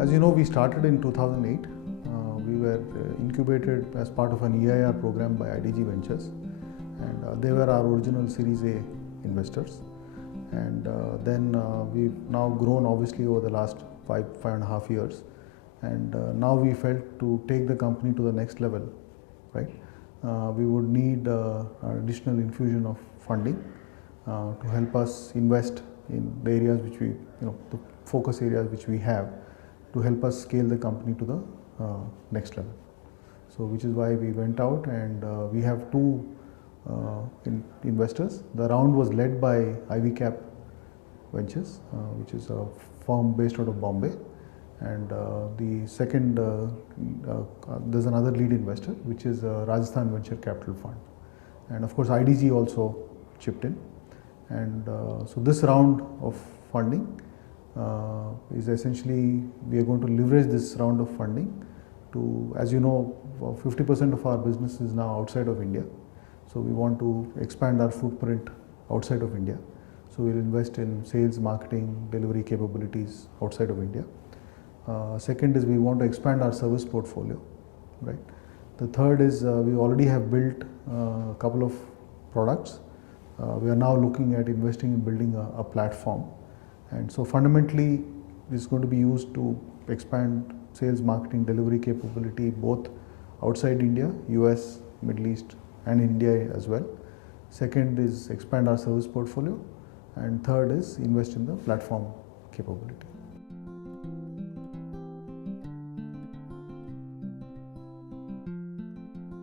as you know, we started in 2008. We were incubated as part of an EIR program by IDG Ventures, and they were our original Series A investors. And then we've now grown obviously over the last five and a half years, and now we felt to take the company to the next level, right? We would need an additional infusion of funding to help us invest in the areas which we, the focus areas which we have, to help us scale the company to the next level. So which is why we went out, and we have two investors. The round was led by IVCap Ventures, which is a firm based out of Bombay, and the second, there's another lead investor, which is Rajasthan Venture Capital Fund, and of course IDG also chipped in. And so this round of funding is essentially, we are going to leverage this round of funding to, as you know, 50% of our business is now outside of India. So we want to expand our footprint outside of India. So we'll invest in sales, marketing, delivery capabilities outside of India. Second is we want to expand our service portfolio, right? The third is we already have built a couple of products. We are now looking at investing in building a platform. And so fundamentally, this is going to be used to expand sales, marketing, delivery capability both outside India, US, Middle East, and India as well. Second is expand our service portfolio, and third is invest in the platform capability.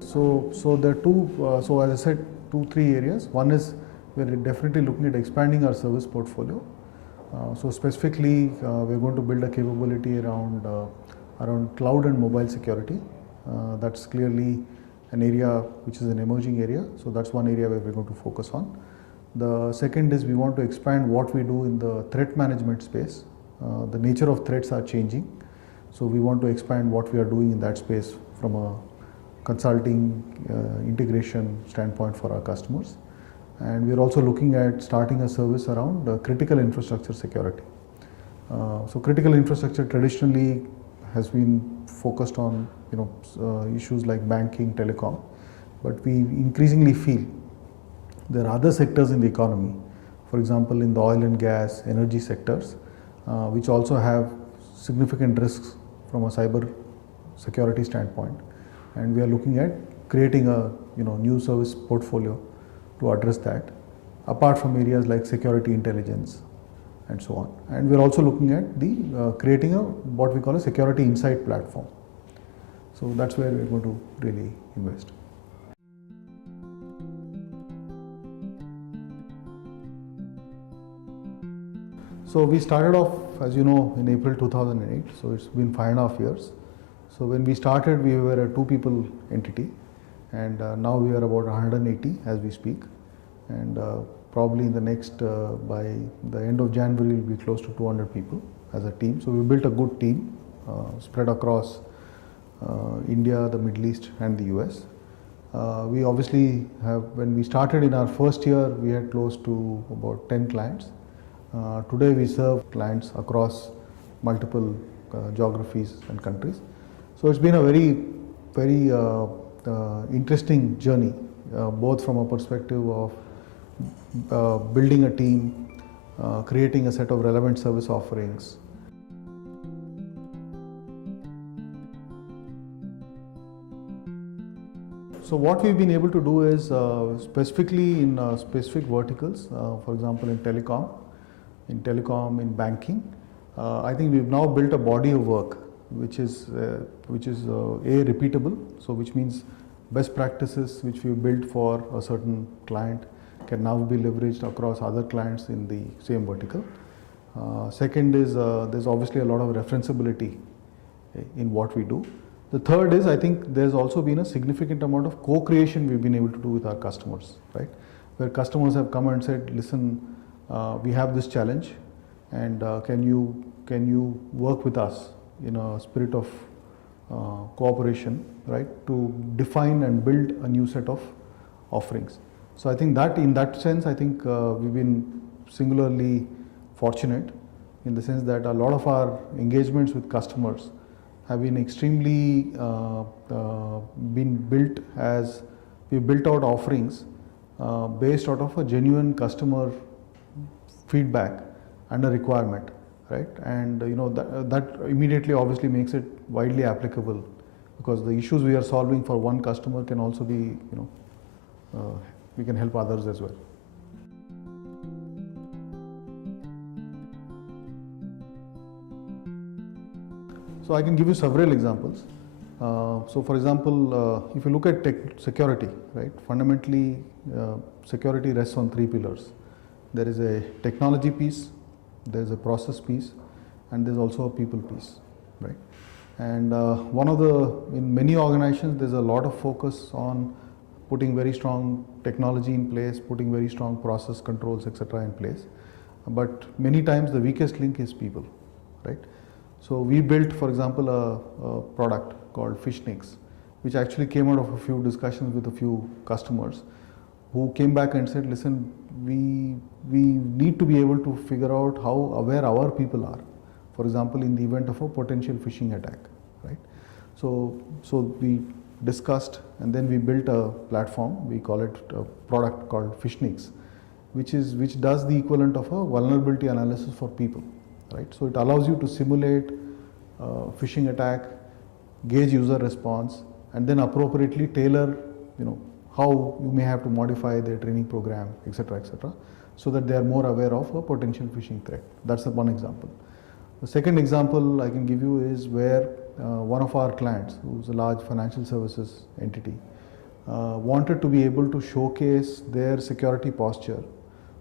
So there are two, so as I said, 2-3 areas. One is we're definitely looking at expanding our service portfolio. So specifically, we're going to build a capability around cloud and mobile security. That's clearly an area which is an emerging area. So that's one area where we're going to focus on. The second is we want to expand what we do in the threat management space. The nature of threats are changing. So we want to expand what we are doing in that space from a consulting, integration standpoint for our customers. And we are also looking at starting a service around critical infrastructure security. So critical infrastructure traditionally has been focused on issues like banking, telecom, but we increasingly feel there are other sectors in the economy, for example in the oil and gas, energy sectors, which also have significant risks from a cyber security standpoint, and we are looking at creating a new service portfolio to address that, apart from areas like security intelligence and so on. And we are also looking at the creating what we call a security insight platform. So that's where we are going to really invest. So we started off, as you know, in April 2008. So it's been 5.5 years. So when we started, we were a 2-people entity, and now we are about 180 as we speak, and probably in the next, by the end of January, we'll be close to 200 people as a team. So we built a good team spread across India, the Middle East, and the US. We obviously have, when we started in our first year, we had close to about 10 clients. Today we serve clients across multiple geographies and countries. So it's been a very interesting journey, both from a perspective of building a team, creating a set of relevant service offerings. So what we've been able to do is specifically in specific verticals, for example in telecom, in banking, I think we've now built a body of work which is repeatable. So which means best practices which we built for a certain client can now be leveraged across other clients in the same vertical. Second is there's obviously a lot of referenceability in what we do. The third is, I think there's also been a significant amount of co-creation we've been able to do with our customers, right? Where customers have come and said, listen, we have this challenge, and can you work with us in a spirit of cooperation, right, to define and build a new set of offerings. So I think that in that sense, I think we've been singularly fortunate in the sense that a lot of our engagements with customers have been extremely been built as we built out offerings based out of a genuine customer feedback and a requirement, right? And that immediately obviously makes it widely applicable, because the issues we are solving for one customer can also be, we can help others as well. So I can give you several examples. So for example, if you look at security, right? Fundamentally, security rests on three pillars. There is a technology piece, there is a process piece, and there is also a people piece, right? And in many organizations, there's a lot of focus on putting very strong technology in place, putting very strong process controls, etc. in place. But many times the weakest link is people, right? So we built, for example, a product called Fishnix, which actually came out of a few discussions with a few customers who came back and said, listen, we need to be able to figure out how aware our people are, for example, in the event of a potential phishing attack, right? So we discussed, and then we built a platform, we call it a product called Fishnix, which does the equivalent of a vulnerability analysis for people, right? So it allows you to simulate phishing attack, gauge user response, and then appropriately tailor, how you may have to modify their training program, etc., so that they are more aware of a potential phishing threat. That's one example. The second example I can give you is where one of our clients, who's a large financial services entity, wanted to be able to showcase their security posture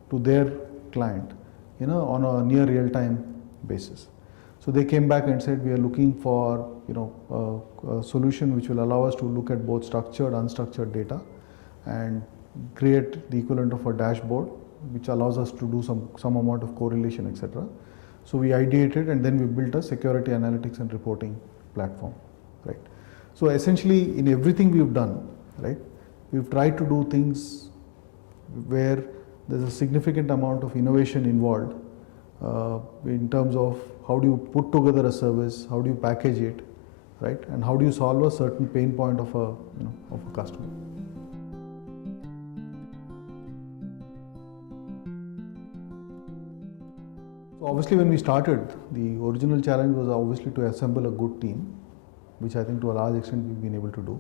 to their client, on a near real-time basis. So they came back and said, we are looking for, a solution which will allow us to look at both structured, unstructured data and create the equivalent of a dashboard, which allows us to do some amount of correlation, etc. So we ideated, and then we built a security analytics and reporting platform, right? So essentially, in everything we've done, right, we've tried to do things where there's a significant amount of innovation involved in terms of how do you put together a service, how do you package it, right, and how do you solve a certain pain point of a customer. So obviously, when we started, the original challenge was obviously to assemble a good team, which I think to a large extent we've been able to do.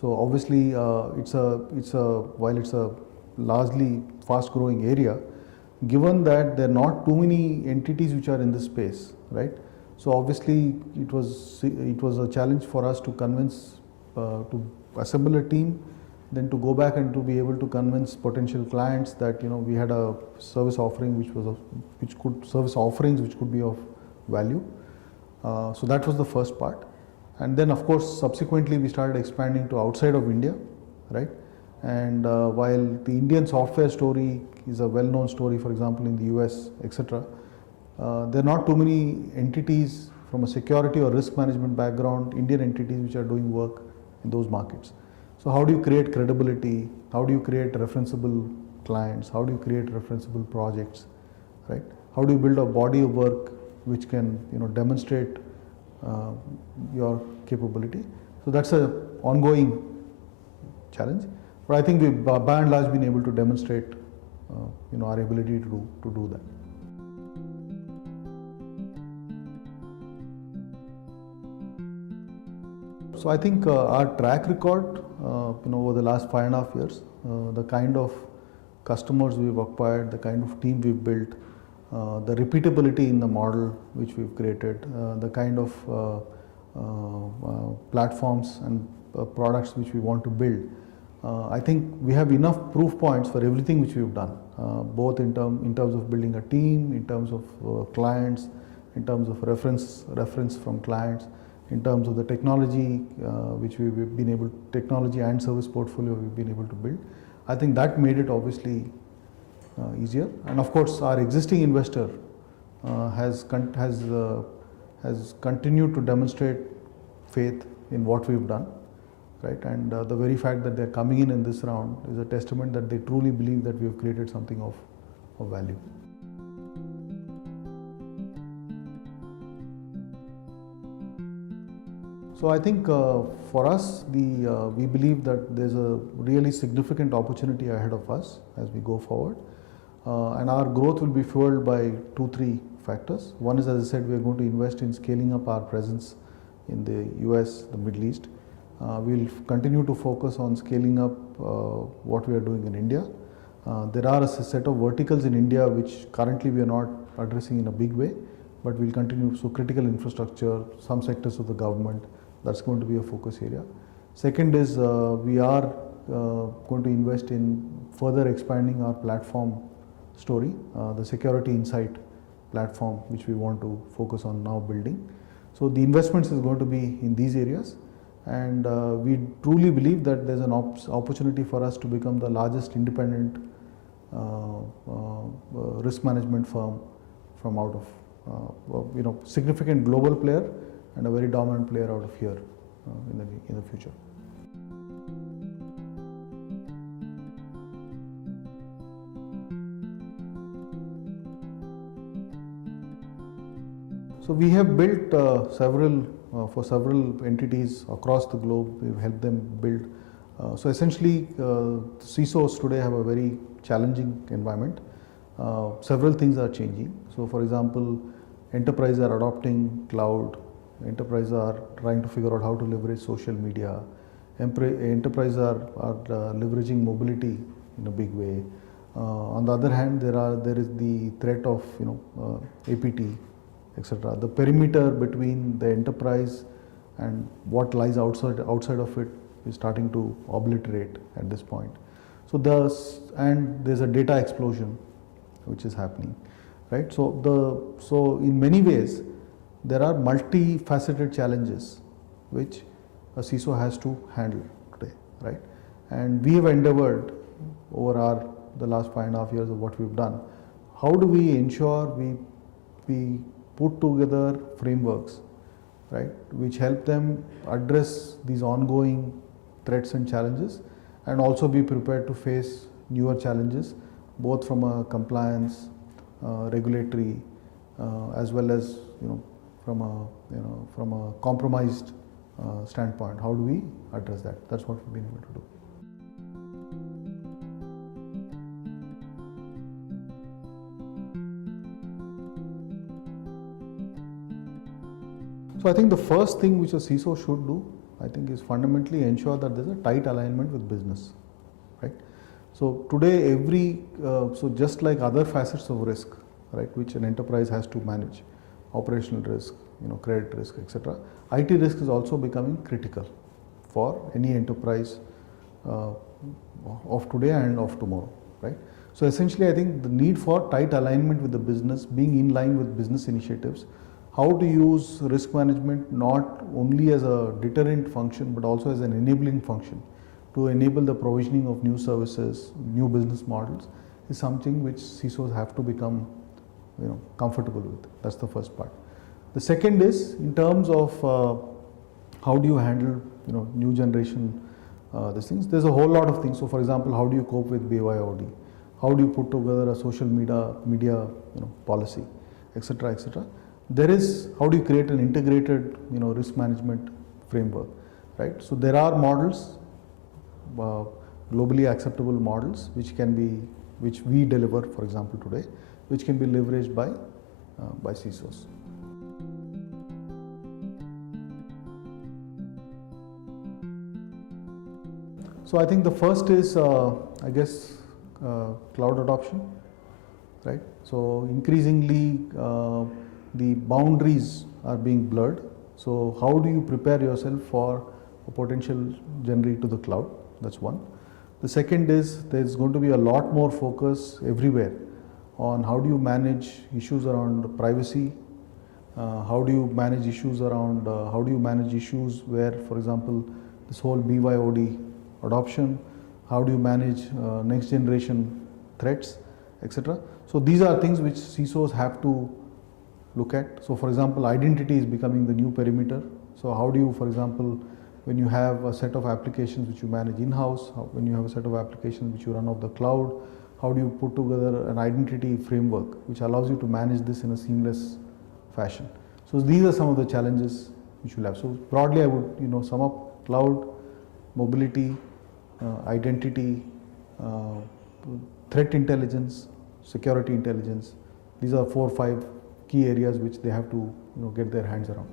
So obviously, while it's a largely fast-growing area, given that there are not too many entities which are in this space, right? So obviously, it was a challenge for us to convince, to assemble a team, then to go back and to be able to convince potential clients that we had a service offering which could be of value. So that was the first part, and then of course subsequently we started expanding to outside of India, right? And while the Indian software story is a well-known story, for example in the US, etc., there are not too many entities from a security or risk management background, Indian entities which are doing work in those markets. So how do you create credibility? How do you create referenceable clients? How do you create referenceable projects, right? How do you build a body of work which can demonstrate your capability? So that's an ongoing challenge. But I think we've by and large been able to demonstrate our ability to do that. So I think our track record, over the last 5.5 years, the kind of customers we've acquired, the kind of team we've built, the repeatability in the model which we've created, the kind of platforms and products which we want to build. I think we have enough proof points for everything which we've done, both in terms of building a team, in terms of clients, in terms of reference from clients, in terms of the technology which we've been able, technology and service portfolio we've been able to build. I think that made it obviously easier. And of course, our existing investor has continued to demonstrate faith in what we've done, right? And the very fact that they're coming in this round is a testament that they truly believe that we have created something of value. So I think for us, we believe that there's a really significant opportunity ahead of us as we go forward, and our growth will be fueled by 2-3 factors. One is, as I said, we are going to invest in scaling up our presence in the US, the Middle East. We'll continue to focus on scaling up what we are doing in India. There are a set of verticals in India which currently we are not addressing in a big way, but we'll continue. So critical infrastructure, some sectors of the government, that's going to be a focus area. Second is we are going to invest in further expanding our platform story, the Security Insight platform, which we want to focus on now building. So the investments is going to be in these areas, and we truly believe that there's an opportunity for us to become the largest independent risk management firm from out of significant global player and a very dominant player out of here in the future. So we have built for several entities across the globe. We've helped them build. So essentially, CISOs today have a very challenging environment. Several things are changing. So for example, enterprises are adopting cloud. Enterprises are trying to figure out how to leverage social media. Enterprises are leveraging mobility in a big way. On the other hand, there is the threat of APT, etc. The perimeter between the enterprise and what lies outside of it is starting to obliterate at this point. So there's a data explosion which is happening, right? So in many ways there are multifaceted challenges which a CISO has to handle today, right? And we have endeavored over the last 5.5 years of what we've done. How do we ensure we put together frameworks, right, which help them address these ongoing threats and challenges, and also be prepared to face newer challenges, both from a compliance, regulatory, as well as from a compromised standpoint. How do we address that? That's what we've been able to do. So I think the first thing which a CISO should do, I think, is fundamentally ensure that there's a tight alignment with business, right? So today so just like other facets of risk, right, which an enterprise has to manage, operational risk, credit risk, etc. IT risk is also becoming critical for any enterprise of today and of tomorrow, right? So essentially, I think the need for tight alignment with the business, being in line with business initiatives, how to use risk management not only as a deterrent function but also as an enabling function to enable the provisioning of new services, new business models, is something which CISOs have to become comfortable with. That's the first part. The second is in terms of how do you handle new generation these things. There's a whole lot of things. So for example, how do you cope with BYOD? How do you put together a social media policy, etc., etc. There is, how do you create an integrated risk management framework, right? So there are models, globally acceptable models, which we deliver, for example, today, which can be leveraged by CISOs. So I think the first is, I guess, cloud adoption, right? So increasingly, the boundaries are being blurred. So how do you prepare yourself for a potential journey to the cloud? That's one. The second is there's going to be a lot more focus everywhere on how do you manage issues around privacy, how do you manage issues around, how do you manage issues where, for example, this whole BYOD adoption, how do you manage next generation threats, etc. So these are things which CISOs have to look at. So for example, identity is becoming the new perimeter. So how do you, for example, when you have a set of applications which you manage in-house, when you have a set of applications which you run off the cloud, how do you put together an identity framework which allows you to manage this in a seamless fashion? So these are some of the challenges which will have. So broadly, I would sum up cloud, mobility, identity, uh, threat intelligence, security intelligence. These are 4 or 5 key areas which they have to get their hands around.